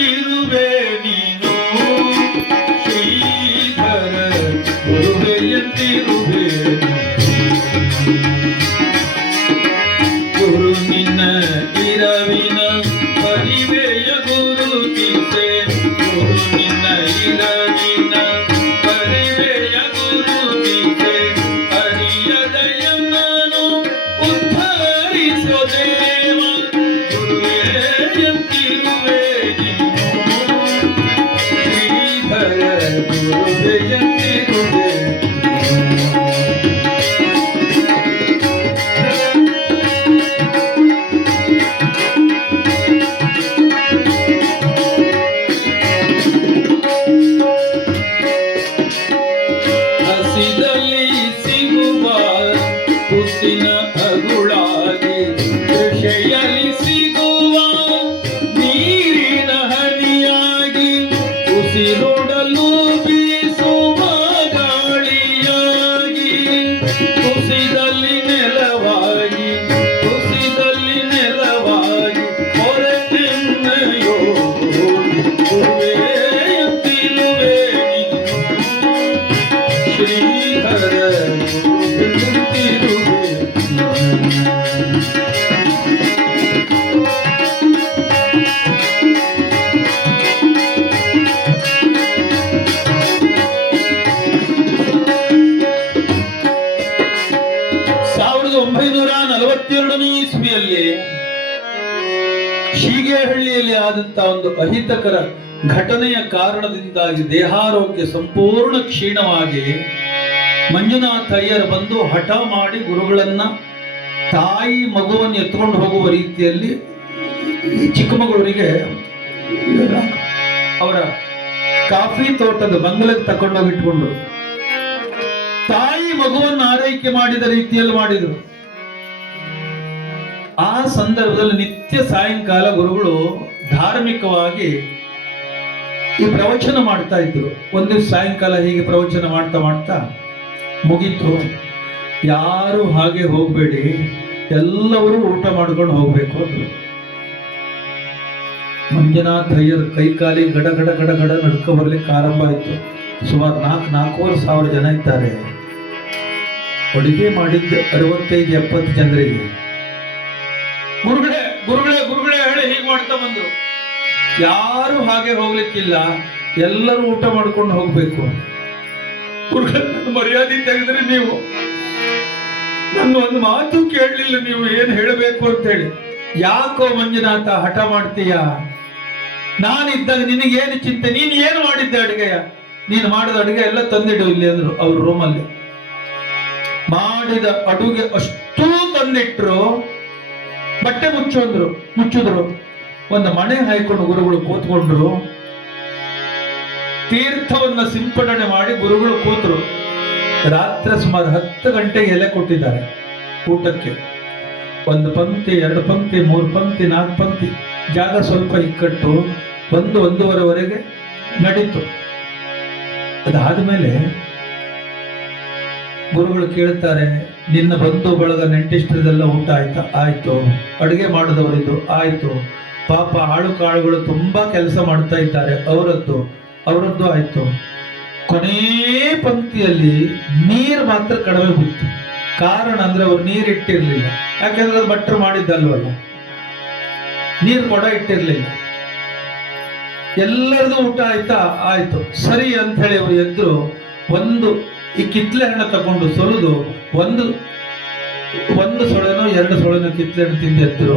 ಗುರುವೆಯಂತಿರುವೆ ನೀನು ಶ್ರೀಧರ ಗುರುವೆಯಂತಿರುವೆ ಗುರು ನಿನ್ನ ಇರವಿನ ಪರಿವೆಯ ಗುರು ತಿಸೆ ಗುರು ನಿನ್ನ ಇರವಿನ ಪರಿವೆಯ ಗುರು ತಿಸೆ ಹರಿಯದಯಮ್ಮನು ಉದ್ಧರಿಸೋ ದೇವ ಗುರುವೆಯಂತಿರುವೆ ಶ್ರೀಧರ ಗುರುವೆಯಂತಿರುವೆ ಹಸಿದಲ್ಲಿ ಸಿಗುವ ಕುಸಿನ ಅಗುಳಾಗಿ ಕೃಷೆಯಲ್ಲಿ ಸಿಗುವ ನೀರಿನ ಹನಿಯಾಗಿ ಉಸಿರೊಡಲು ಬೀಸುವ ಗಾಳಿಯಾಗಿ ಕುಸಿದಲ್ಲಿ ನೆಲವಾಗಿ ಕುಸಿದಲ್ಲಿ ನೆಲವಾಗಿ ಹೊರತೆನ್ನಯೋ ಗುರುವೆಯಂತಿರುವೆ ಶ್ರೀಧರ ಗುರುವೆಯಂತಿರುವೆ ಸಾವಿರದ 1942ನೇ ಇಸ್ವಿಯಲ್ಲಿ ಶೀಗೇಹಳ್ಳಿಯಲ್ಲಿ ಆದಂತಹ ಒಂದು ಅಹಿತಕರ ಘಟನೆಯ ಕಾರಣದಿಂದಾಗಿ ದೇಹಾರೋಗ್ಯ ಸಂಪೂರ್ಣ ಕ್ಷೀಣವಾಗಿ ಮಂಜುನಾಥ ಅಯ್ಯರ್ ಬಂದು ಹಠ ಮಾಡಿ ಗುರುಗಳನ್ನ ತಾಯಿ ಮಗುವನ್ನು ಎತ್ಕೊಂಡು ಹೋಗುವ ರೀತಿಯಲ್ಲಿ ಚಿಕ್ಕಮಗಳೂರಿಗೆ ಅವರ ಕಾಫಿ ತೋಟದ ಬಂಗಲೆಗೆ ತಕೊಂಡೋಗಿ ಇಟ್ಕೊಂಡ್ರು. ತಾಯಿ ಮಗುವನ್ನು ಆರೈಕೆ ಮಾಡಿದ ರೀತಿಯಲ್ಲಿ ಮಾಡಿದ್ರು. ಆ ಸಂದರ್ಭದಲ್ಲಿ ನಿತ್ಯ ಸಾಯಂಕಾಲ ಗುರುಗಳು ಧಾರ್ಮಿಕವಾಗಿ ಈ ಪ್ರವಚನ ಮಾಡ್ತಾ ಇದ್ರು. ಒಂದು ಸಾಯಂಕಾಲ ಹೀಗೆ ಪ್ರವಚನ ಮಾಡ್ತಾ ಮಾಡ್ತಾ ಮುಗೀತು. ಯಾರು ಹಾಗೆ ಹೋಗ್ಬೇಡಿ, ಎಲ್ಲರೂ ಊಟ ಮಾಡ್ಕೊಂಡು ಹೋಗ್ಬೇಕು ಅಂದ್ರು. ಮಂಜುನಾಥ ಅಯ್ಯರ್ ಕೈಕಾಲಿ ಗಡ ಗಡ ಗಡ ಗಡ ನಡ್ಕೊ ಬರ್ಲಿಕ್ಕೆ ಆರಂಭ ಆಯ್ತು. ಸುಮಾರು 4,500 ಜನ ಇದ್ದಾರೆ. ಅಡುಗೆ ಮಾಡಿದ್ದ 65-70 ಜನರಿಗೆ. ಗುರುಗಳೇ ಗುರುಗಳೇ ಗುರುಗಳೇ ಹೇಳಿ ಹೀಗೆ ಮಾಡ್ತಾ ಬಂದ್ರು. ಯಾರು ಹಾಗೆ ಹೋಗ್ಲಿಕ್ಕಿಲ್ಲ, ಎಲ್ಲರೂ ಊಟ ಮಾಡ್ಕೊಂಡು ಹೋಗ್ಬೇಕು. ಗುರುಗಳೇ ಮರ್ಯಾದೆ ತೆಗೆದ್ರೆ ನೀವು ನನ್ನ ಒಂದು ಮಾತು ಕೇಳಲಿಲ್ಲ, ನೀವು ಏನ್ ಹೇಳಬೇಕು ಅಂತ ಹೇಳಿ. ಯಾಕೋ ಮಂಜುನಾಥ ಹಠ ಮಾಡ್ತೀಯ? ನಾನಿದ್ದಾಗ ನಿನಗೇನು ಚಿಂತೆ? ನೀನು ಏನು ಮಾಡಿದ್ದೆ ಅಡುಗೆಯ? ನೀನು ಮಾಡಿದ ಅಡುಗೆ ಎಲ್ಲ ತಂದಿಡು ಇಲ್ಲಿ ಅಂದ್ರು. ಅವ್ರ ರೂಮಲ್ಲಿ ಮಾಡಿದ ಅಡುಗೆ ಅಷ್ಟೂ ತಂದಿಟ್ರು. ಬಟ್ಟೆ ಮುಚ್ಚಿದ್ರು. ಒಂದು ಮಣೆ ಹಾಯ್ಕೊಂಡು ಗುರುಗಳು ಕೂತ್ಕೊಂಡ್ರು. ತೀರ್ಥವನ್ನ ಸಿಂಪಡಣೆ ಮಾಡಿ ಗುರುಗಳು ಕೂತರು. ರಾತ್ರಿ ಸುಮಾರು 10 ಗಂಟೆಗೆ ಎಲೆ ಕೊಟ್ಟಿದ್ದಾರೆ ಊಟಕ್ಕೆ. 1 ಪಂಕ್ತಿ 2 ಪಂಕ್ತಿ 3 ಪಂಕ್ತಿ 4 ಪಂಕ್ತಿ. ಜಾಗ ಸ್ವಲ್ಪ ಇಕ್ಕಟ್ಟು 1-1:30ವರೆಗೆ ನಡೀತು. ಅದಾದ್ಮೇಲೆ ಗುರುಗಳು ಕೇಳ್ತಾರೆ, ನಿನ್ನ ಬಂಧು ಬಳಗ ನೆಂಟಿಷ್ಟರದೆಲ್ಲ ಊಟ ಆಯ್ತಾ? ಆಯ್ತು. ಅಡುಗೆ ಮಾಡಿದವರಿದ್ದು ಆಯ್ತು. ಪಾಪ ಆಳು ಕಾಳುಗಳು ತುಂಬಾ ಕೆಲಸ ಮಾಡ್ತಾ ಇದ್ದಾರೆ, ಅವರದ್ದು ಆಯ್ತು. ಕೊನೇ ಪಂಕ್ತಿಯಲ್ಲಿ ನೀರು ಮಾತ್ರ ಕಡಿಮೆ ಬಿತ್ತು. ಕಾರಣ ಅಂದ್ರೆ ಅವ್ರು ನೀರು ಇಟ್ಟಿರ್ಲಿಲ್ಲ. ಯಾಕೆಂದ್ರೆ ಅದು ಭಟ್ರು ಮಾಡಿದ್ದಲ್ವಲ್ಲ, ನೀರು ಕೊಡ ಇಟ್ಟಿರ್ಲಿಲ್ಲ. ಎಲ್ಲರದು ಊಟ ಆಯ್ತಾ? ಆಯ್ತು. ಸರಿ ಅಂತ ಹೇಳಿ ಅವರು ಎದ್ರು. ಈ ಕಿತ್ಲೆ ಹಣ್ಣು ತಗೊಂಡು ಸೊಲಿದು ಒಂದು ಸೊಳೆನೋ 2 ಸೊಳೆನೋ ಕಿತ್ಲೆ ಹಣ್ಣು ತಿಂದೆದ್ರು.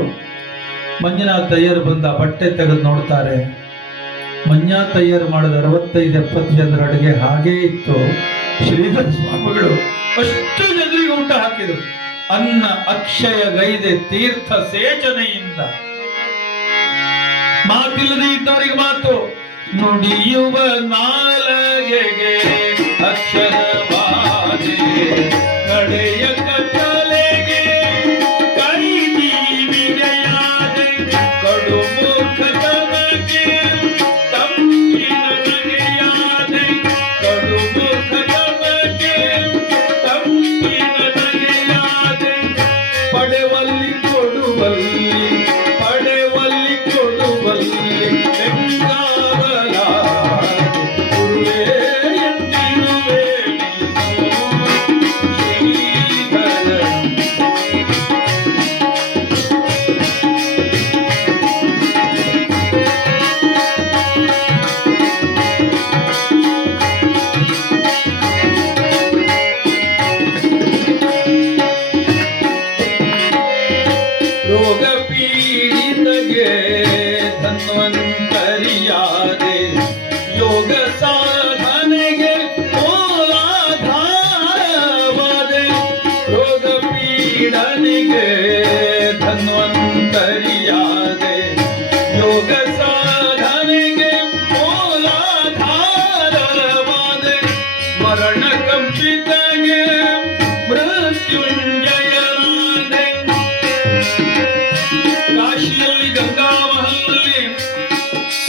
ಮಂಜುನಾಥ ಅಯ್ಯರ್ ಬಂದ ಬಟ್ಟೆ ತೆಗೆದು ನೋಡ್ತಾರೆ. ಮಂಜುನಾಥ ಅಯ್ಯರ್ ಮಾಡಿದ 65-70 ಜನರ ಅಡುಗೆ ಹಾಗೇ ಇತ್ತು. ಶ್ರೀಧರ ಸ್ವಾಮಿಗಳು ಅಷ್ಟು ಜನರಿಗೆ ಊಟ ಹಾಕಿದ್ರು. ಅನ್ನ ಅಕ್ಷಯ ಗೈದೆ ತೀರ್ಥ ಸೇಚನೆಯಿಂದ. ಮಾತಿಲ್ಲದೆ ಇದ್ದವರಿಗೆ ಮಾತು, ನುಡಿಯುವ ನಾಲಗೆಗೆ ಅಕ್ಷರವಾದಿ, ನಡೆಯ ಕತ್ತಲೆಗೆ ಕೈ ಜೀವಿಗೆಯಾದೆ, ಕಡು ಮೂರ್ಖತನಕ್ಕೆ ತಂಪಿನ ನಗೆಯಾದೆ, ಕಡು ಮೂರ್ಖತನಕ್ಕೆ ತಂಪಿನ ನಗೆಯಾದೆ, ಪಡೆವಲ್ಲಿ ಕೊಡುವಲ್ಲಿ ಬೆಂಗ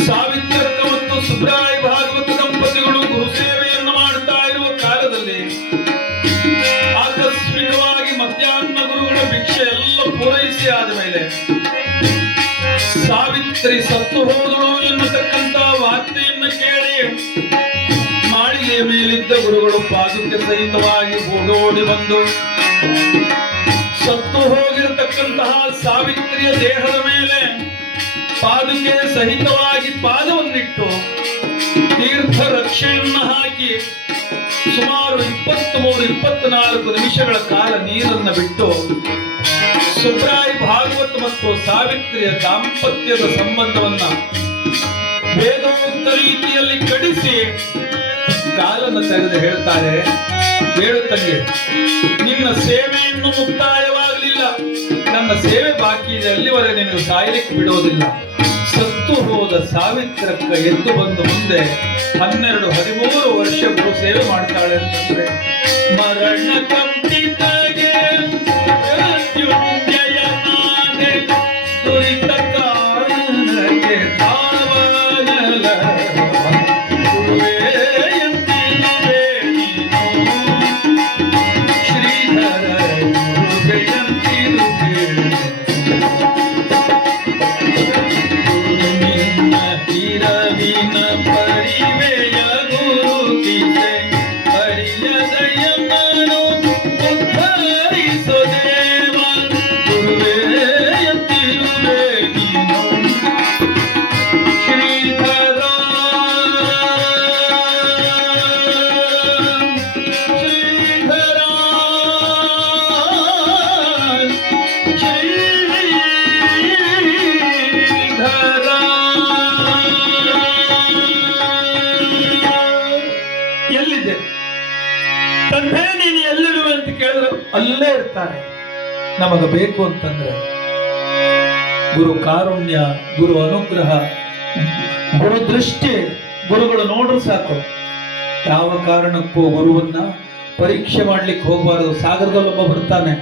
ಸಾವಿತ್ರಕ್ಕ ಮತ್ತು ಸುಬ್ರಾಯ ಭಾಗವತ ದಂಪತಿಗಳು ಗುರು ಸೇವೆಯನ್ನು ಮಾಡುತ್ತಾ ಇರುವ ಕಾಲದಲ್ಲಿ ಆಕಸ್ಮಿಕವಾಗಿ ಮಧ್ಯಾಹ್ನ ಗುರುಗಳ ಭಿಕ್ಷೆ ಎಲ್ಲ ಪೂರೈಸಿ ಆದ ಮೇಲೆ ಸಾವಿತ್ರಿ ಸತ್ತು ಹೋದಳು ಎನ್ನತಕ್ಕಂತ ವಾರ್ತೆಯನ್ನು ಕೇಳಿ ಮಾಳಿಗೆಯ ಮೇಲಿದ್ದ ಗುರುಗಳು ಪಾದುಕೆ ಸಹಿತವಾಗಿ ಓಡೋಡಿ ಬಂದು ಸತ್ತು ಹೋಗಿರತಕ್ಕಂತಹ ಸಾವಿತ್ರಿಯ ದೇಹದ ಮೇಲೆ ಪಾದುಕೆ ಸಹಿತವಾಗಿ ಪಾದವನ್ನಿಟ್ಟು ತೀರ್ಥ ರಕ್ಷೆಯನ್ನ ಹಾಕಿ ಸುಮಾರು 23-24 ನಿಮಿಷಗಳ ಕಾಲ ನೀರನ್ನು ಬಿಟ್ಟು ಸುಬ್ರಾಯ ಭಾಗವತ್ ಮತ್ತು ಸಾವಿತ್ರಿಯ ದಾಂಪತ್ಯದ ಸಂಬಂಧವನ್ನ ವೇದೋಕ್ತ ರೀತಿಯಲ್ಲಿ ಕಡಿಸಿ ಕಾಲನ್ನು ತೆಗೆದು ಹೇಳ್ತಾರೆ, ಹೇಳು ತಂಗಿ, ನಿನ್ನ ಸೇವೆಯನ್ನು ಮುಕ್ತಾಯವಾಗಲಿಲ್ಲ, ನನ್ನ ಸೇವೆ ಬಾಕಿ ಇದೆ, ಅಲ್ಲಿವರೆಗೆ ನಿನಗೆ ಸಾಯಲಿಕ್ಕೆ ಬಿಡೋದಿಲ್ಲ. ಸತ್ತು ಹೋದ ಸಾವಿತ್ರಕ್ಕ ಎದ್ದು ಬಂದು ಮುಂದೆ 12-13 ವರ್ಷ ಗುರು ಸೇವೆ ಮಾಡ್ತಾಳೆ ಅಂತಂದ್ರೆ ಮರಣ ಕಂಪಿತಗೆ ಮೃತ್ಯುಂಜಯನಾದೆ ದುರಿತ ಕಾರಣಕ್ಕೆ ತಾವನಲ ಗುರುವೇ ಎಂದಿರುವೆ ನೀನು ಶ್ರೀಧರ ಗುರುವೇ ಎಂದಿರುವೆ ಿನ ಪರಿವೆಯ ಗುರುತಿಸೆ ಹರಿಯದಯಮನು ಉದ್ಧರಿಸೋ ದೇವ ಗುರುವೇ ಎಂದಿರುವೆ ನೀನು ಶ್ರೀಧರ ಶ್ರೀಧರ ಎಲ್ಲಿದೆ ತಂದೆ, ನೀನು ಎಲ್ಲಿರುವೆ ಅಂತ ಕೇಳಿದ್ರೆ ಅಲ್ಲೇ ಇರ್ತಾರೆ. ನಮಗ ಬೇಕು ಅಂತಂದ್ರೆ ಗುರು ಕಾರುಣ್ಯ, ಗುರು ಅನುಗ್ರಹ, ಗುರು ದೃಷ್ಟಿ, ಗುರುಗಳು ನೋಡ್ರು ಸಾಕು. ಯಾವ ಕಾರಣಕ್ಕೂ ಗುರುವನ್ನ ಪರೀಕ್ಷೆ ಮಾಡ್ಲಿಕ್ಕೆ ಹೋಗಬಾರದು. ಸಾಗರದಲ್ಲೊಬ್ಬ ಬರ್ತಾನೆ,